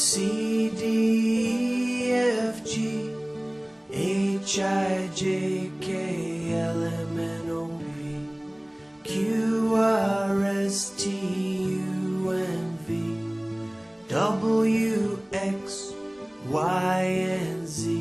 C, D, E, F, G, H, I, J, K, L, M, N, O, P, Q, R, S, T, U, N, V, W, X, Y, and Z.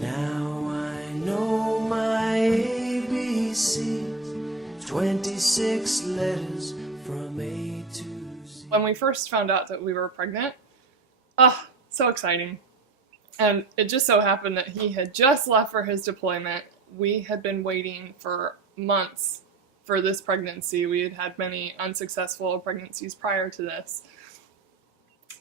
Now I know my ABCs, 26 letters from A to Z. When we first found out that we were pregnant, so exciting. And it just so happened that he had just left for his deployment. We had been waiting for months for this pregnancy. We had had many unsuccessful pregnancies prior to this.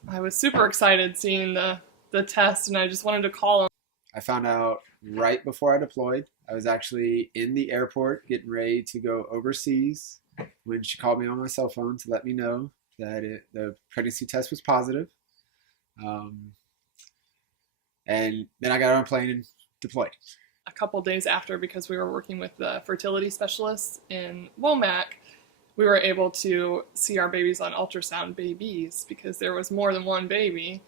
I was super excited seeing the test, and I just wanted to call him. I found out right before I deployed. I was actually in the airport getting ready to go overseas when she called me on my cell phone to let me know that the pregnancy test was positive. And then I got on a plane and deployed. A couple days after, because we were working with the fertility specialists in Womack, we were able to see our babies on ultrasound babies because there was more than one baby.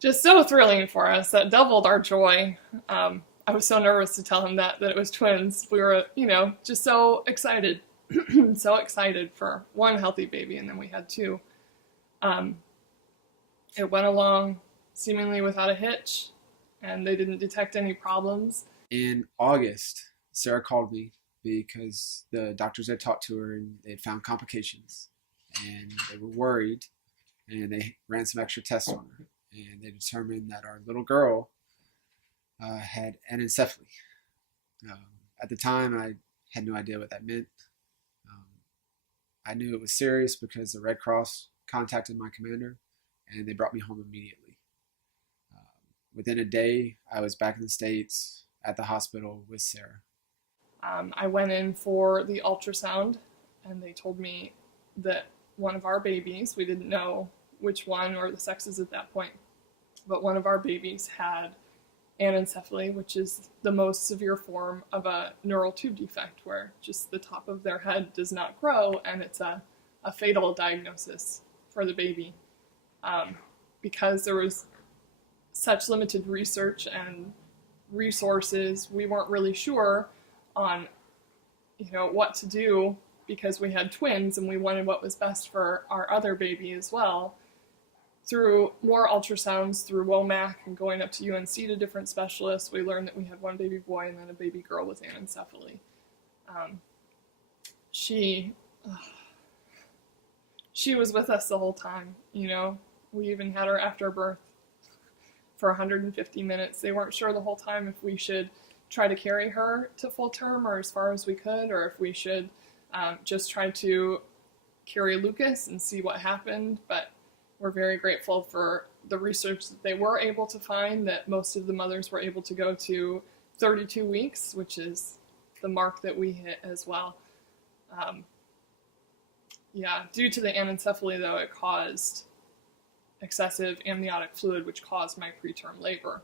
Just so thrilling for us. That doubled our joy. I was so nervous to tell him that it was twins. We were, just so excited. So excited for one healthy baby, and then we had two. It went along seemingly without a hitch, and they didn't detect any problems. In August, Sarah called me because the doctors had talked to her and they had found complications, and they were worried, and they ran some extra tests on her, and they determined that our little girl had anencephaly. At the time, I had no idea what that meant. I knew it was serious because the Red Cross contacted my commander, and they brought me home immediately. Within a day, I was back in the States at the hospital with Sarah. I went in for the ultrasound, and they told me that one of our babies, we didn't know which one or the sexes at that point, but one of our babies had anencephaly, which is the most severe form of a neural tube defect where just the top of their head does not grow, and it's a fatal diagnosis for the baby. Because there was such limited research and resources, we weren't really sure on what to do because we had twins and we wanted what was best for our other baby as well. Through more ultrasounds through Womack and going up to UNC to different specialists, we learned that we had one baby boy and then a baby girl with anencephaly. She was with us the whole time, We even had her after birth for 150 minutes. They weren't sure the whole time if we should try to carry her to full term or as far as we could, or if we should just try to carry Lucas and see what happened. But we're very grateful for the research that they were able to find, that most of the mothers were able to go to 32 weeks, which is the mark that we hit as well. Due to the anencephaly, though, it caused excessive amniotic fluid, which caused my preterm labor.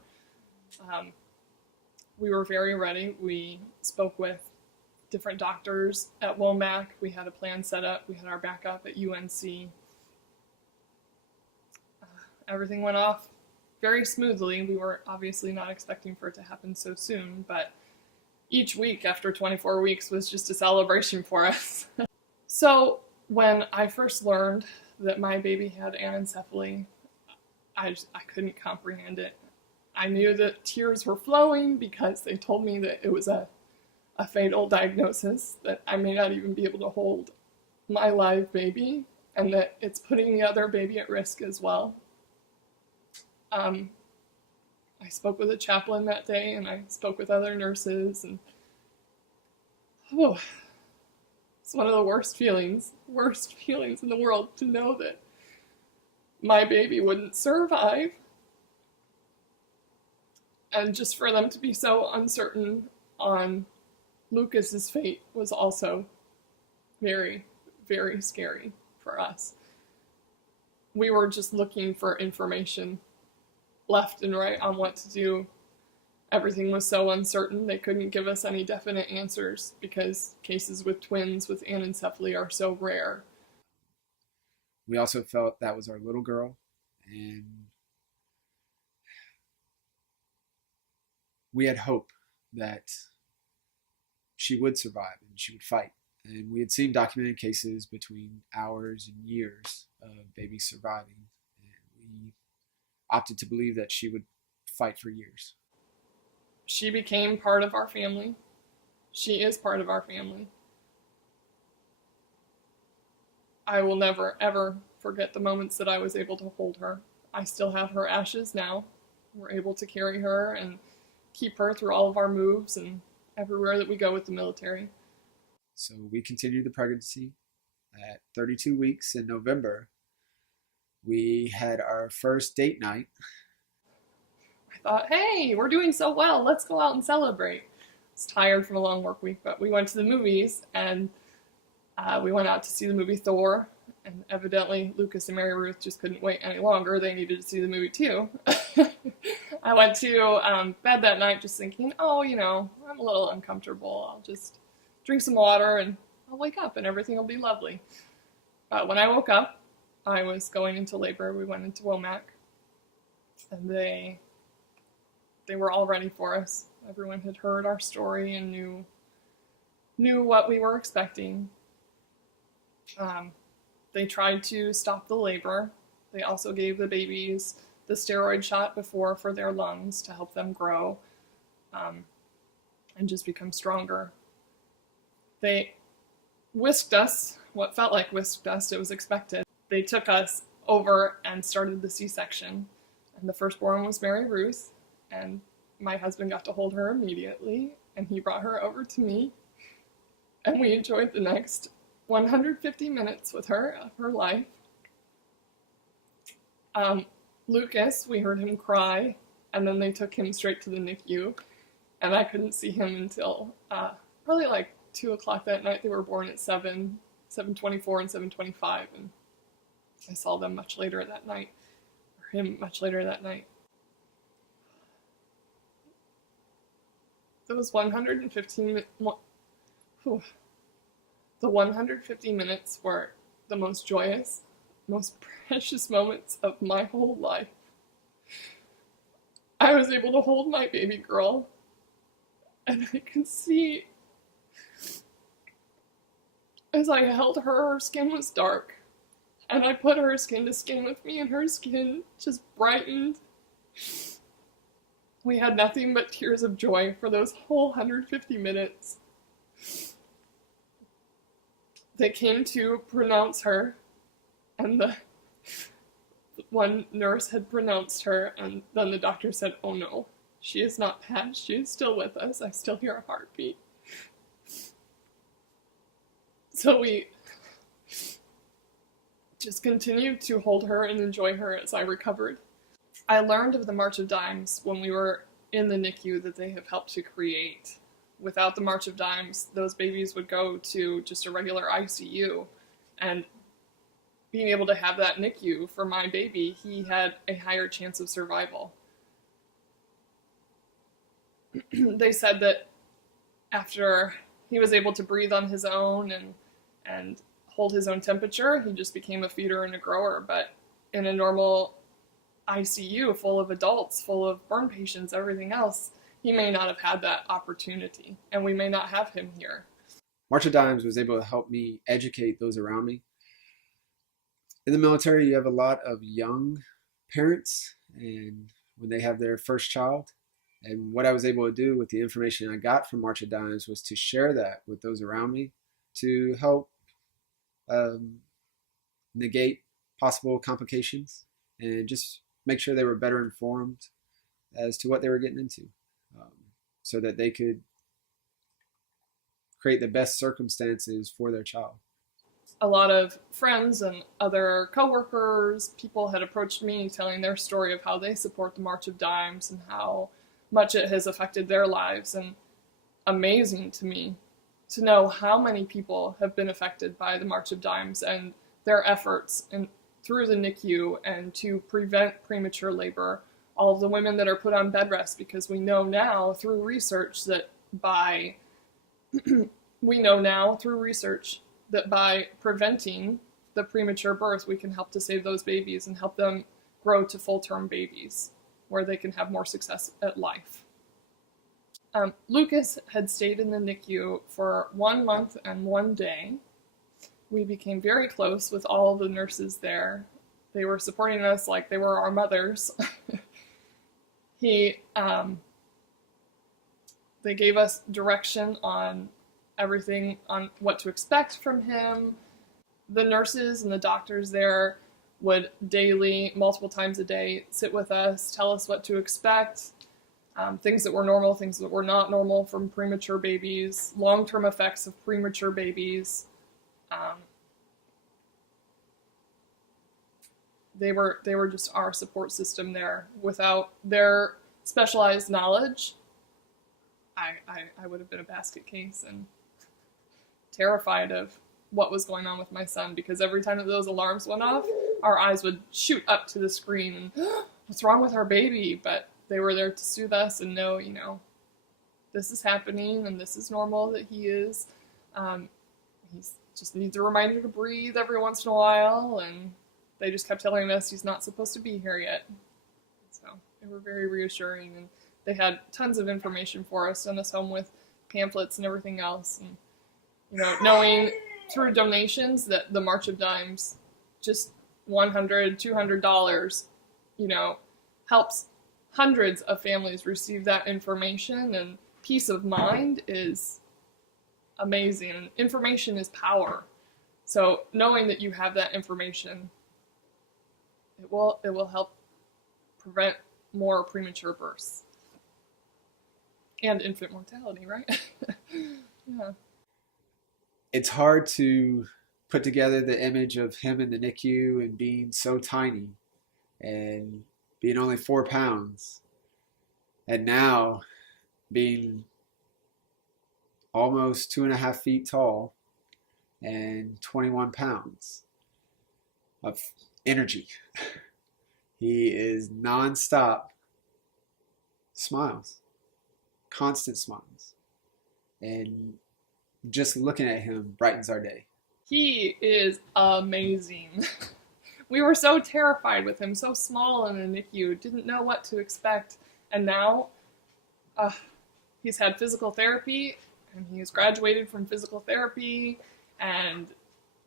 We were very ready. We spoke with different doctors at Womack. We had a plan set up. We had our backup at UNC. Everything went off very smoothly. We were obviously not expecting for it to happen so soon, but each week after 24 weeks was just a celebration for us. So when I first learned that my baby had anencephaly, I couldn't comprehend it. I knew that tears were flowing because they told me that it was a fatal diagnosis, that I may not even be able to hold my live baby, and that it's putting the other baby at risk as well. I spoke with a chaplain that day, and I spoke with other nurses, and it's one of the worst feelings in the world to know that my baby wouldn't survive. And just for them to be so uncertain on Lucas's fate was also very, very scary for us. We were just looking for information left and right on what to do. Everything was so uncertain, they couldn't give us any definite answers because cases with twins with anencephaly are so rare. We also felt that was our little girl, and we had hope that she would survive and she would fight. And we had seen documented cases between hours and years of babies surviving. And we opted to believe that she would fight for years. She became part of our family. She is part of our family. I will never, ever forget the moments that I was able to hold her. I still have her ashes now. We're able to carry her and keep her through all of our moves and everywhere that we go with the military. So we continued the pregnancy. At 32 weeks in November, we had our first date night. I thought, hey, we're doing so well. Let's go out and celebrate. I was tired from a long work week, but we went to the movies and we went out to see the movie Thor. And evidently, Lucas and Mary Ruth just couldn't wait any longer. They needed to see the movie too. I went to bed that night just thinking, oh, I'm a little uncomfortable. I'll just drink some water and I'll wake up and everything will be lovely. When I woke up, I was going into labor. We went into Womack and they were all ready for us. Everyone had heard our story and knew what we were expecting. They tried to stop the labor. They also gave the babies the steroid shot before for their lungs to help them grow and just become stronger. They whisked us, what felt like whisked us, it was expected. They took us over and started the C-section. And the firstborn was Mary Ruth, and my husband got to hold her immediately, and he brought her over to me, and we enjoyed the next 150 minutes with her of her life. Lucas, we heard him cry, and then they took him straight to the NICU, and I couldn't see him until probably like 2 o'clock that night. They were born at 7:24 and 7:25, and I saw them much later that night, or him much later that night. Those 115 the 150 minutes were the most joyous, most precious moments of my whole life. I was able to hold my baby girl, and I could see, as I held her skin was dark, and I put her skin to skin with me, and her skin just brightened. We had nothing but tears of joy for those whole 150 minutes. They came to pronounce her, and the one nurse had pronounced her, and then the doctor said, oh no, she is not passed, she is still with us, I still hear a heartbeat. So we just continued to hold her and enjoy her as I recovered. I learned of the March of Dimes when we were in the NICU that they have helped to create. Without the March of Dimes, those babies would go to just a regular ICU, and being able to have that NICU for my baby, he had a higher chance of survival. They said that after he was able to breathe on his own and hold his own temperature, he just became a feeder and a grower. But in a normal ICU full of adults, full of burn patients, everything else, he may not have had that opportunity, and we may not have him here. March of Dimes was able to help me educate those around me. In the military, you have a lot of young parents, and when they have their first child, and what I was able to do with the information I got from March of Dimes was to share that with those around me to help negate possible complications and just make sure they were better informed as to what they were getting into, so that they could create the best circumstances for their child. A lot of friends and other coworkers, people had approached me telling their story of how they support the March of Dimes and how much it has affected their lives. And amazing to me to know how many people have been affected by the March of Dimes and their efforts and through the NICU and to prevent premature labor. All of the women that are put on bed rest, because we know now through research that by preventing the premature birth, we can help to save those babies and help them grow to full-term babies where they can have more success at life. Lucas had stayed in the NICU for 1 month and 1 day. We became very close with all the nurses there. They were supporting us like they were our mothers. They gave us direction on everything, on what to expect from him. The nurses and the doctors there would daily, multiple times a day, sit with us, tell us what to expect, things that were normal, things that were not normal from premature babies, long-term effects of premature babies. They were just our support system there. Without their specialized knowledge, I would have been a basket case and terrified of what was going on with my son, because every time that those alarms went off, our eyes would shoot up to the screen and what's wrong with our baby? But they were there to soothe us and know, this is happening and this is normal that he is. He just needs a reminder to breathe every once in a while, and they just kept telling us he's not supposed to be here yet. So they were very reassuring, and they had tons of information for us, sent us home with pamphlets and everything else. And knowing through donations that the March of Dimes, just $100, $200, helps hundreds of families receive that information, and peace of mind is amazing. Information is power. So knowing that you have that information, it will help prevent more premature births and infant mortality, right? Yeah. It's hard to put together the image of him in the NICU and being so tiny and being only 4 pounds, and now being almost 2.5 feet tall and 21 pounds of energy. He is nonstop smiles, constant smiles, and just looking at him brightens our day. He is amazing. We were so terrified with him, so small in the NICU, didn't know what to expect, and now he's had physical therapy, and he's graduated from physical therapy, and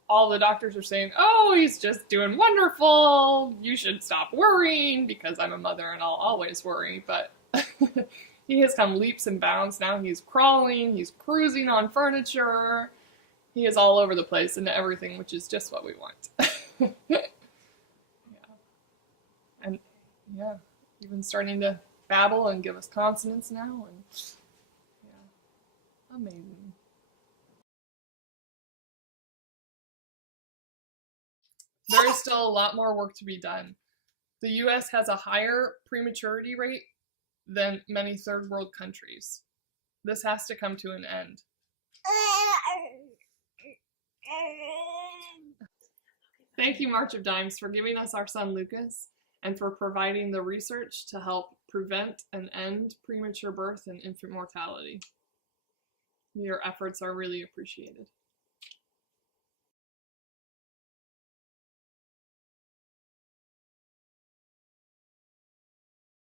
all the doctors are saying, oh, he's just doing wonderful, you should stop worrying, because I'm a mother and I'll always worry, but he has come leaps and bounds. Now he's crawling, he's cruising on furniture, he is all over the place into everything, which is just what we want. Yeah. And yeah, even starting to babble and give us consonants now, and yeah, amazing. There is still a lot more work to be done. The U.S. has a higher prematurity rate than many third world countries. This has to come to an end. Thank you, March of Dimes, for giving us our son Lucas and for providing the research to help prevent and end premature birth and infant mortality. Your efforts are really appreciated.